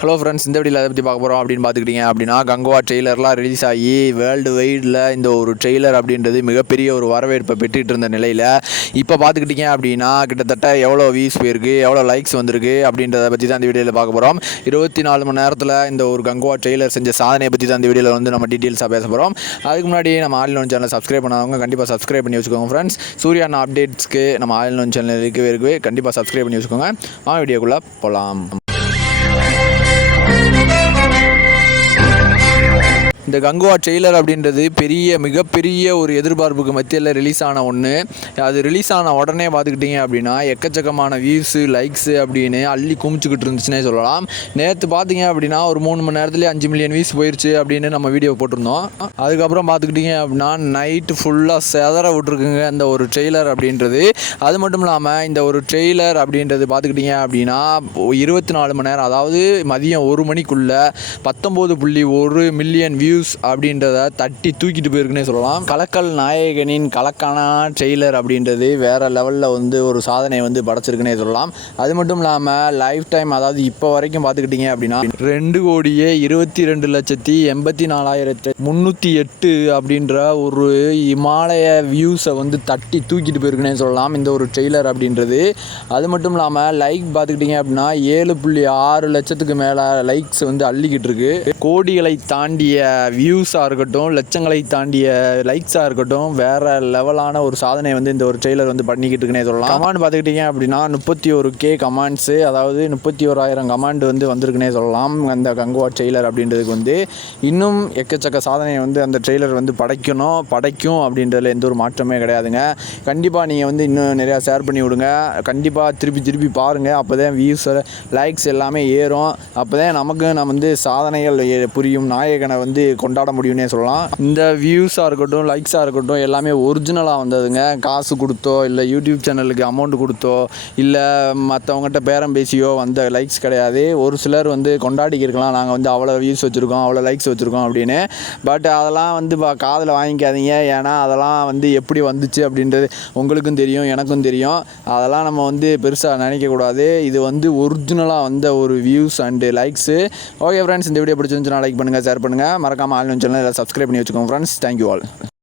Hello friends இந்த video அதை பற்றி பார்க்க போகிறோம் அப்படின்னு பார்த்துக்கிட்டீங்க அப்படின்னா கங்குவா ட்ரெய்லர்லாம் ரிலீஸ் ஆகி வேர்ல்டு வைடில் இந்த ஒரு ட்ரெய்லர் அப்படின்றது மிகப்பெரிய ஒரு வரவேற்பை பெற்றுட்டு இருந்த நிலையில் இப்போ பார்த்துக்கிட்டீங்க அப்படின்னா கிட்டத்தட்ட எவ்வளோ வியூஸ் போயிருக்கு எவ்வளோ லைக்ஸ் வந்திருக்கு அப்படின்றத பற்றி தான் இந்த வீடியோவில் பார்க்க போகிறோம் இருபத்தி நாலு மணி நேரத்தில் இந்த ஒரு கங்குவா ட்ரெய்லர் செஞ்ச சாதனையை பற்றி தான் இந்த வீடியோவில் வந்து நம்ம டீட்டெயில்ஸாக பேச போகிறோம் அதுக்கு முன்னாடி நம்ம ஆன்லைன் சேனல் சப்ஸ்கிரைப் பண்ணாதவங்க கண்டிப்பாக சப்ஸ்கிரைப் பண்ணி வச்சுக்கோங்க ஃப்ரெண்ட்ஸ் சூர்யானா அப்டேட்ஸ்க்கு நம்ம ஆன்லைன் சேனல் இருக்கவே இருக்கவே கண்டிப்பாக சப்ஸ்கிரைப் பண்ணி வச்சுக்கோங்க. ஆ வீடியோக்குள்ளே போகலாம் இந்த கங்குவா ட்ரெய்லர் அப்படின்றது பெரிய மிகப்பெரிய ஒரு எதிர்பார்ப்புக்கு மத்தியில் ரிலீஸ் ஆன ஒன்று அது ரிலீஸ் ஆன உடனே பார்த்துக்கிட்டிங்க அப்படின்னா எக்கச்சக்கமான வியூஸு லைக்ஸு அப்படின்னு அள்ளி குமிச்சுக்கிட்டு இருந்துச்சுன்னே சொல்லலாம். நேற்று பார்த்தீங்க அப்படின்னா ஒரு மூணு மணி நேரத்துலேயே அஞ்சு மில்லியன் வியூஸ் போயிடுச்சு அப்படின்னு நம்ம வீடியோ போட்டிருந்தோம். அதுக்கப்புறம் பார்த்துக்கிட்டிங்க அப்படின்னா நைட்டு ஃபுல்லாக செதற விட்ருக்குங்க அந்த ஒரு ட்ரெய்லர் அப்படின்றது. அது மட்டும் இல்லாமல் இந்த ஒரு ட்ரெய்லர் அப்படின்றது பார்த்துக்கிட்டிங்க அப்படின்னா இருபத்தி நாலு மணி நேரம் அதாவது மதியம் ஒரு மணிக்குள்ளே பத்தொம்போது புள்ளி ஒரு மில்லியன் வியூ வியூஸ் அப்படின்றத தட்டி தூக்கிட்டு போயிருக்குன்னே சொல்லலாம். கலக்கல் நாயகனின் கலக்கான ட்ரெய்லர் அப்படின்றது வேறு லெவலில் வந்து ஒரு சாதனை வந்து படைச்சிருக்குன்னே சொல்லலாம். அது மட்டும் இல்லாமல் லைஃப் டைம் அதாவது இப்போ வரைக்கும் பார்த்துக்கிட்டிங்க அப்படின்னா ரெண்டு கோடியே இருபத்தி ரெண்டு லட்சத்தி எண்பத்தி நாலாயிரத்து முந்நூற்றி எட்டு அப்படின்ற ஒரு இமாலய வியூஸை வந்து தட்டி தூக்கிட்டு போயிருக்குன்னே சொல்லலாம் இந்த ஒரு ட்ரெய்லர் அப்படின்றது. அது மட்டும் இல்லாமல் லைக் பார்த்துக்கிட்டிங்க அப்படின்னா ஏழு புள்ளி ஆறு லட்சத்துக்கு மேலே லைக்ஸ் வந்து அள்ளிக்கிட்டு இருக்கு. கோடிகளை தாண்டிய வியூஸாக இருக்கட்டும் லட்சங்களை தாண்டிய லைக்ஸாக இருக்கட்டும் வேற லெவலான ஒரு சாதனை வந்து இந்த ஒரு ட்ரெய்லர் வந்து பண்ணிக்கிட்டு இருக்குன்னே சொல்லலாம். கமாண்ட் பார்த்துக்கிட்டீங்க அப்படின்னா முப்பத்தி ஒரு கே கமாண்ட்ஸு அதாவது முப்பத்தி ஓராயிரம் கமாண்ட் வந்து வந்திருக்குன்னே சொல்லலாம். அந்த கங்குவா ட்ரெய்லர் அப்படின்றதுக்கு வந்து இன்னும் எக்கச்சக்க சாதனையை வந்து அந்த ட்ரெய்லர் வந்து படைக்கணும். படைக்கும் அப்படின்றதுல எந்த ஒரு மாற்றமே கிடையாதுங்க. கண்டிப்பாக நீங்கள் வந்து இன்னும் நிறையா ஷேர் பண்ணி விடுங்க. கண்டிப்பாக திருப்பி திருப்பி பாருங்கள் அப்போ தான் வியூஸ் லைக்ஸ் எல்லாமே ஏறும். அப்போ தான் நமக்கு நம்ம வந்து சாதனைகள் ஏ- புரியும். நாயகனை வந்து கொண்டாட முடியும்னே சொல்லலாம். இந்த வியூஸாக இருக்கட்டும் லைக்ஸாக இருக்கட்டும் எல்லாமே ஒரிஜினலாக வந்ததுங்க. காசு கொடுத்தோ இல்லை யூடியூப் சேனலுக்கு அமௌண்ட் கொடுத்தோ இல்லை மற்றவங்ககிட்ட பேரம் பேசியோ வந்த லைக்ஸ் கிடையாது. ஒரு சிலர் வந்து கொண்டாடி இருக்கலாம். நாங்கள் வந்து அவ்வளோ வியூஸ் வச்சுருக்கோம் அவ்வளோ லைக்ஸ் வச்சுருக்கோம் அப்படின்னு. பட் அதெல்லாம் வந்து காதில் வாங்கிக்காதீங்க. ஏன்னா அதெல்லாம் வந்து எப்படி வந்துச்சு அப்படின்றது உங்களுக்கும் தெரியும் எனக்கும் தெரியும். அதெல்லாம் நம்ம வந்து பெருசாக நினைக்கக்கூடாது. இது வந்து ஒரிஜினலாக வந்த ஒரு views and likes okay friends இந்த வீடியோ பிடிச்சிருந்துச்சுன்னா லைக் பண்ணுங்கள் ஷேர் பண்ணுங்கள் மறக்காமல் ஆன்லைன் எல்லாம் சப்ஸ்கிரைப் பண்ணி வச்சுக்கோங்க ஃப்ரெண்ட்ஸ் தேங்க்யூ ஆல்